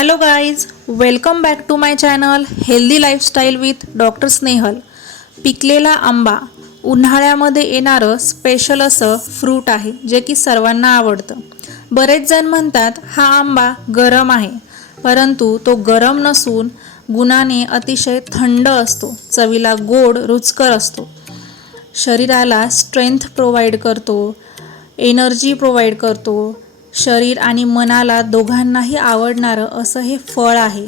Hello guys, welcome back to my channel healthy lifestyle with doctor Snehal. पिकलेला आंबा उन्हाळ्यामध्ये येणारं स्पेशल असं फ्रूट आहे जे की सर्वांना आवडतं. बरेच जण म्हणतात हा आंबा गरम आहे, परंतु तो गरम नसून गुणाने अतिशय थंड असतो. चवीला गोड रुचकर असतो. शरीराला स्ट्रेंथ प्रोव्हाइड करतो, एनर्जी प्रोव्हाइड करतो. शरीर आणि मनाला दोघांनाही आवडणारं असं हे फळ आहे,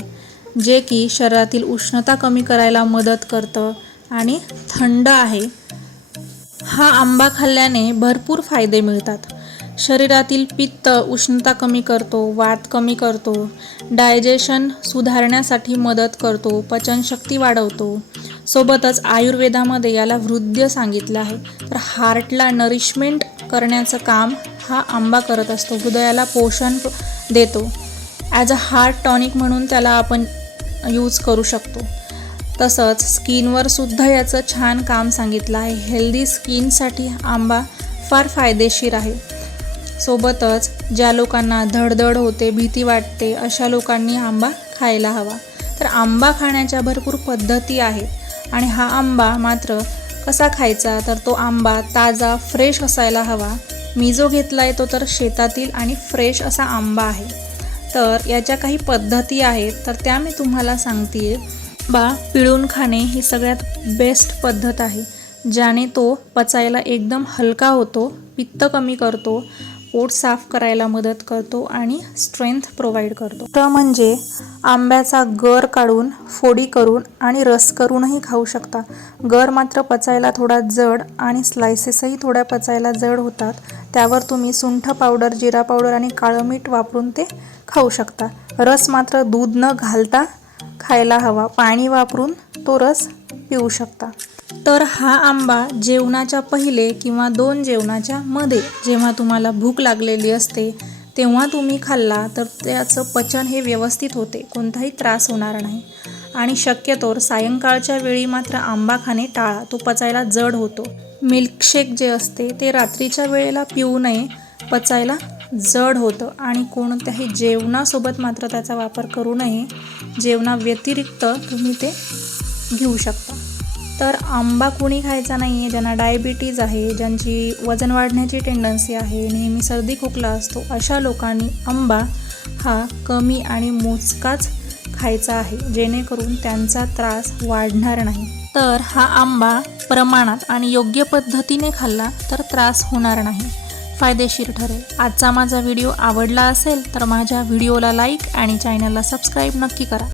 जे की शरीरातील उष्णता कमी करायला मदत करतं आणि थंड आहे. हा आंबा खाल्ल्याने भरपूर फायदे मिळतात. शरीरातील पित्त उष्णता कमी करतो, वात कमी करतो, डायजेशन सुधारण्यासाठी मदत करतो, पचनशक्ती वाढवतो. सोबतच आयुर्वेदामध्ये याला वृद्ध सांगितलं आहे. तर हार्टला नरिशमेंट करण्याचं काम हा आंबा करत असतो. हृदयाला पोषण देतो. ॲज अ हार्ट टॉनिक म्हणून त्याला आपण यूज करू शकतो. तसंच स्किनवर सुद्धा याचं छान काम सांगितलं आहे. हेल्दी स्किनसाठी आंबा फार फायदेशीर आहे. सोबतच ज्या लोकांना धडधड होते, भीती वाटते, अशा लोकांनी आंबा खायला हवा. तर आंबा खाण्याच्या भरपूर पद्धती आहेत आणि हा आंबा मात्र कसा खायचा, तर तो आंबा ताजा फ्रेश असायला हवा. मी जो घेतला आहे तो तर शेतातील आणि फ्रेश असा आंबा आहे. तर याच्या काही पद्धती आहेत, तर त्या मी तुम्हाला सांगते. आंबा पिळून खाणे ही सगळ्यात बेस्ट पद्धत आहे, ज्याने तो पचायला एकदम हलका होतो, पित्त कमी करतो, पोट साफ करायला मदत करतो आणि स्ट्रेंथ प्रोव्हाइड करतो. तर म्हणजे आंब्याचा गर काढून फोडी करून आणि रस करूनही खाऊ शकता. गर मात्र पचायला थोडा जड आणि स्लायसेसही थोड्या पचायला जड होतात. त्यावर तुम्ही सुंठ पावडर, जिरा पावडर आणि काळं मीठ वापरून ते खाऊ शकता. रस मात्र दूध न घालता खायला हवा. पाणी वापरून तो रस पिऊ शकता. तर हा आंबा जेवणाच्या पहिले किंवा 2 जेवणाच्या मध्ये, जेव्हा तुम्हाला भूक लागलेली असते तेव्हा तुम्ही खाल्ला तर त्याचं पचन हे व्यवस्थित होते, कोणताही त्रास होणार नाही. आणि शक्यतोवर सायंकाळच्या वेळी मात्र आंबा खाणे टाळा, तो पचायला जड होतो. मिल्कशेक जे असते ते रात्रीच्या वेळेला पिऊ नये, पचायला जड होतं. आणि कोणत्याही जेवणासोबत मात्र त्याचा वापर करू नये. जेवणाव्यतिरिक्त तुम्ही ते घेऊ शकता. तर आंबा कोणी खायचा नाही आहे, ज्यांना डायबिटीज आहे, ज्यांची वजन वाढण्याची टेंडन्सी आहे, नेहमी सर्दी खोकला असतो, अशा लोकांनी आंबा हा कमी आणि मोजकाच खायचा आहे, जेणेकरून त्यांचा त्रास वाढणार नाही. तर हा आंबा प्रमाणात आणि योग्य पद्धतीने खाल्ला तर त्रास होणार नाही, फायदेशीर ठरेल. आजचा माझा व्हिडिओ आवडला असेल तर माझ्या व्हिडिओला लाईक आणि चॅनलला सबस्क्राईब नक्की करा.